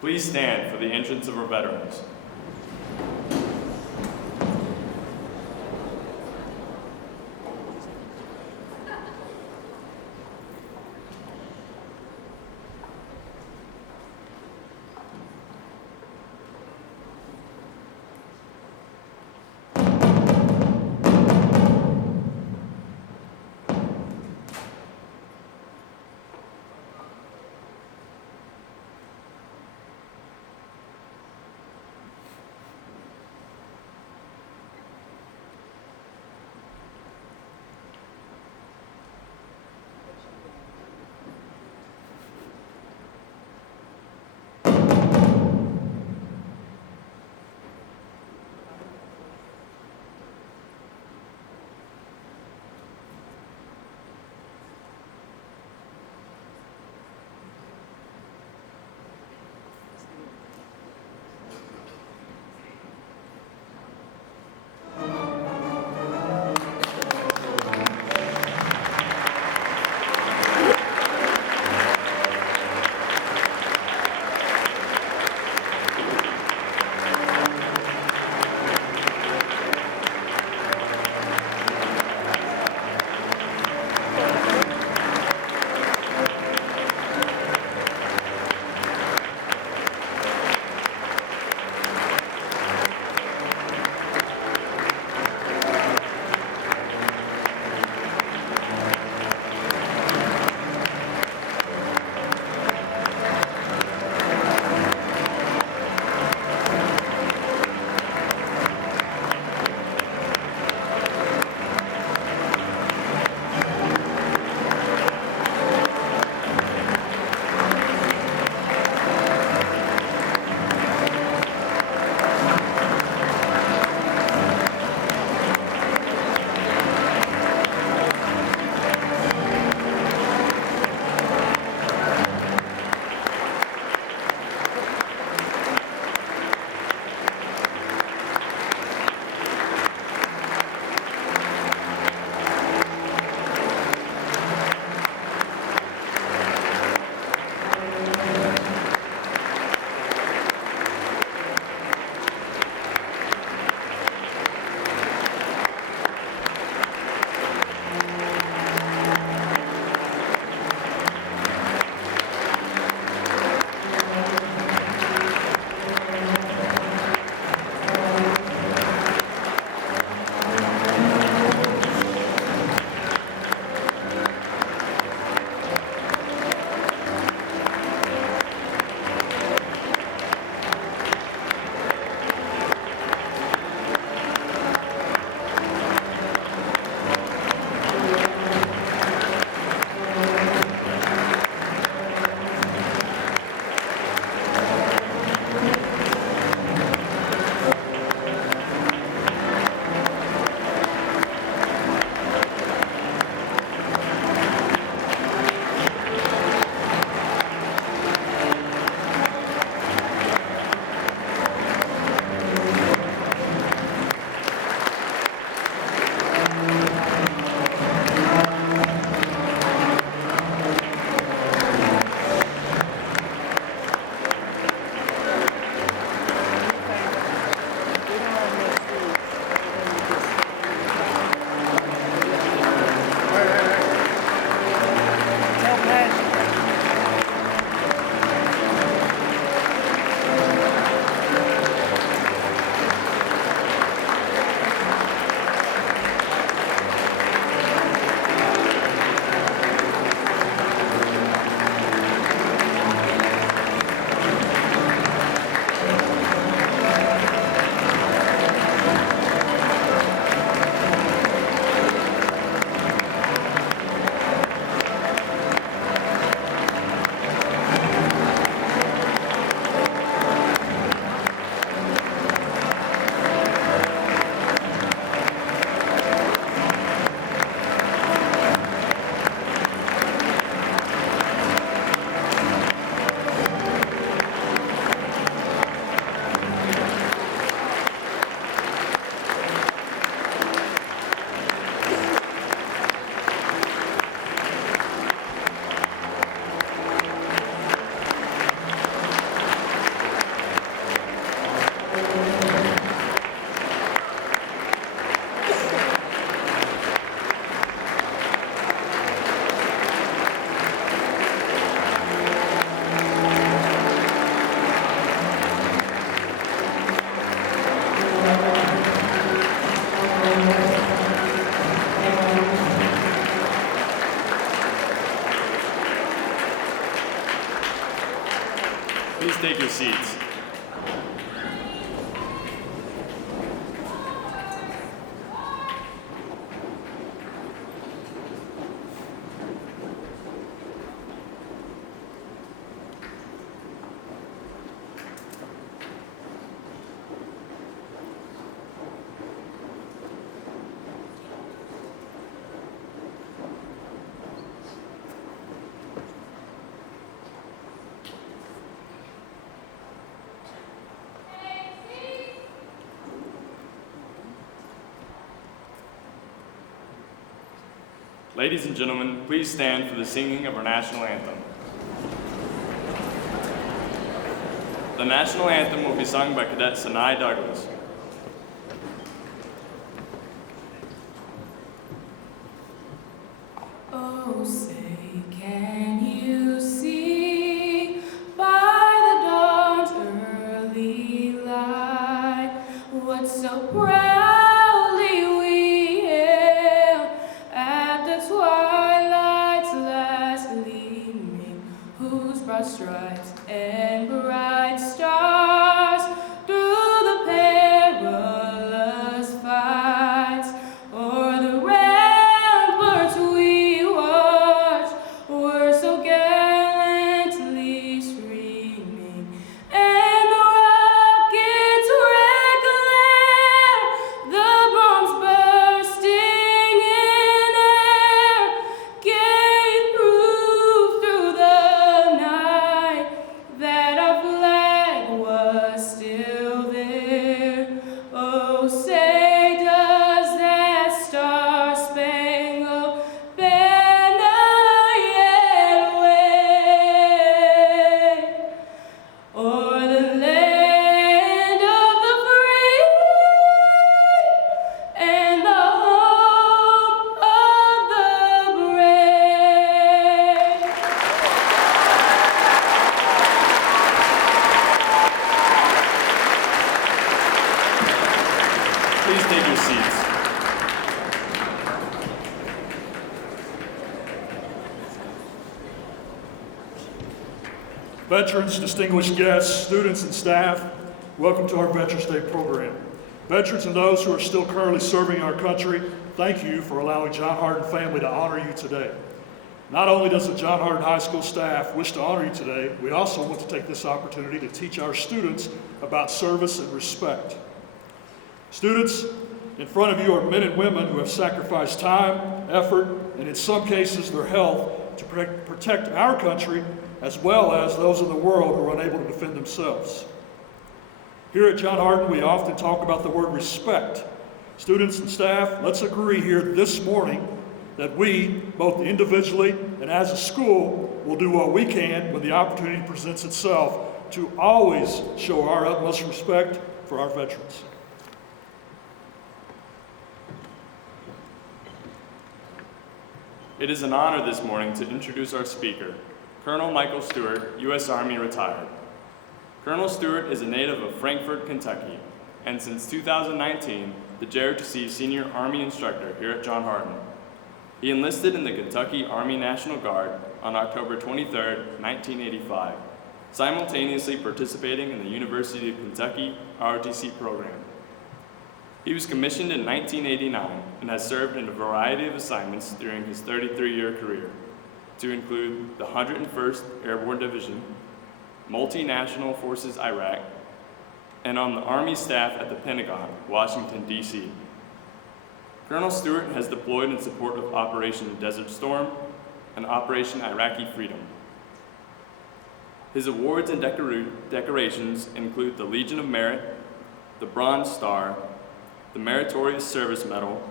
Please stand for the entrance of our veterans. Please take your seats. Ladies and gentlemen, please stand for the singing of our national anthem. The national anthem will be sung by Cadet Sinai Douglas. Oh, say, can you see by the dawn's early light what so proudly we hailed at the twilight's last gleaming, whose broad stripes and bright stars through the perilous fights o'er the ramparts we watched were so gallantly streaming, and the rocket's red glare, the bombs bursting in air, gave proof through the night that our flag was still there. Oh, say does that star-spangled banner yet wave o'er the land of the free and the home of the brave? Please take your seats. Veterans, distinguished guests, students, and staff, welcome to our Veterans Day program. Veterans and those who are still currently serving our country, thank you for allowing John Hardin family to honor you today. Not only does the John Hardin High School staff wish to honor you today, we also want to take this opportunity to teach our students about service and respect. Students, in front of you are men and women who have sacrificed time, effort, and in some cases their health to protect our country as well as those in the world who are unable to defend themselves. Here at John Hardin, we often talk about the word respect. Students and staff, let's agree here this morning that we, both individually and as a school, will do what we can when the opportunity presents itself to always show our utmost respect for our veterans. It is an honor this morning to introduce our speaker, Colonel Michael Stewart, U.S. Army retired. Colonel Stewart is a native of Frankfort, Kentucky, and since 2019, the JROTC Senior Army Instructor here at John Hardin. He enlisted in the Kentucky Army National Guard on October 23, 1985, simultaneously participating in the University of Kentucky ROTC program. He was commissioned in 1989 and has served in a variety of assignments during his 33-year career, to include the 101st Airborne Division, Multinational Forces Iraq, and on the Army staff at the Pentagon, Washington, D.C. Colonel Stewart has deployed in support of Operation Desert Storm and Operation Iraqi Freedom. His awards and decorations include the Legion of Merit, the Bronze Star, the Meritorious Service Medal,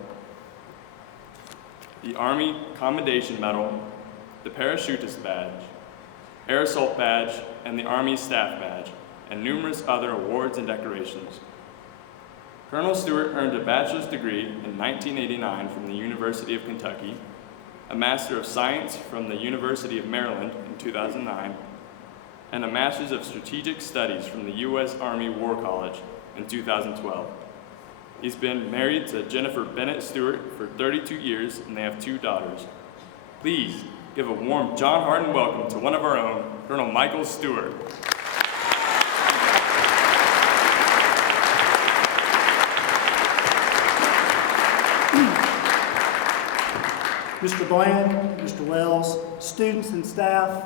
the Army Commendation Medal, the Parachutist Badge, Air Assault Badge, and the Army Staff Badge, and numerous other awards and decorations. Colonel Stewart earned a bachelor's degree in 1989 from the University of Kentucky, a Master of Science from the University of Maryland in 2009, and a Master's of Strategic Studies from the U.S. Army War College in 2012. He's been married to Jennifer Bennett Stewart for 32 years, and they have 2 daughters. Please give a warm John Hardin welcome to one of our own, Colonel Michael Stewart. Mr. Bland, Mr. Wells, students and staff,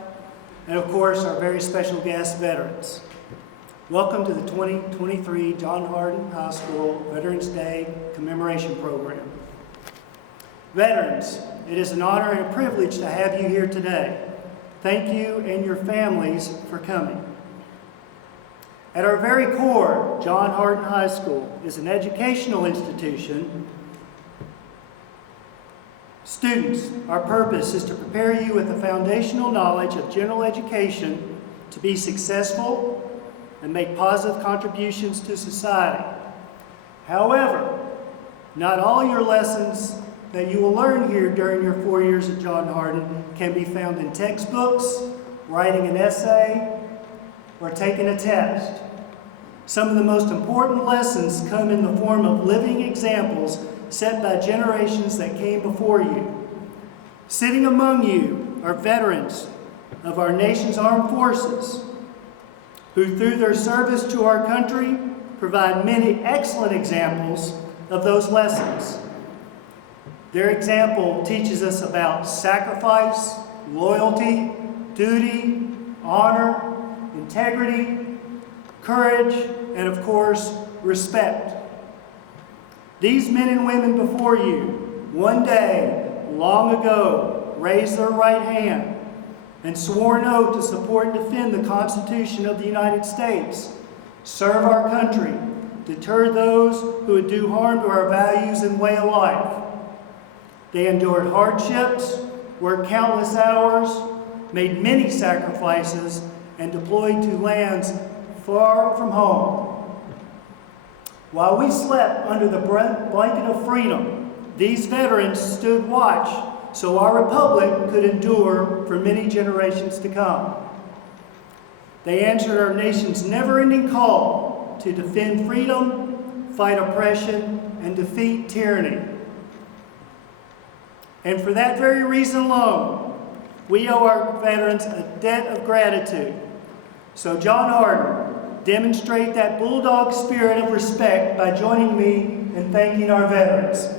and of course our very special guest, veterans. Welcome to the 2023 John Hardin High School Veterans Day Commemoration Program. Veterans, it is an honor and a privilege to have you here today. Thank you and your families for coming. At our very core, John Hardin High School is an educational institution. Students, our purpose is to prepare you with the foundational knowledge of general education to be successful and make positive contributions to society. However, not all your lessons that you will learn here during your 4 years at John Hardin can be found in textbooks, writing an essay, or taking a test. Some of the most important lessons come in the form of living examples set by generations that came before you. Sitting among you are veterans of our nation's armed forces who, through their service to our country, provide many excellent examples of those lessons. Their example teaches us about sacrifice, loyalty, duty, honor, integrity, courage, and of course, respect. These men and women before you, one day, long ago, raised their right hand and swore an oath to support and defend the Constitution of the United States, serve our country, deter those who would do harm to our values and way of life. They endured hardships, worked countless hours, made many sacrifices, and deployed to lands far from home. While we slept under the blanket of freedom, these veterans stood watch so our republic could endure for many generations to come. They answered our nation's never-ending call to defend freedom, fight oppression, and defeat tyranny. And for that very reason alone, we owe our veterans a debt of gratitude. So John Hardin, demonstrate that bulldog spirit of respect by joining me in thanking our veterans.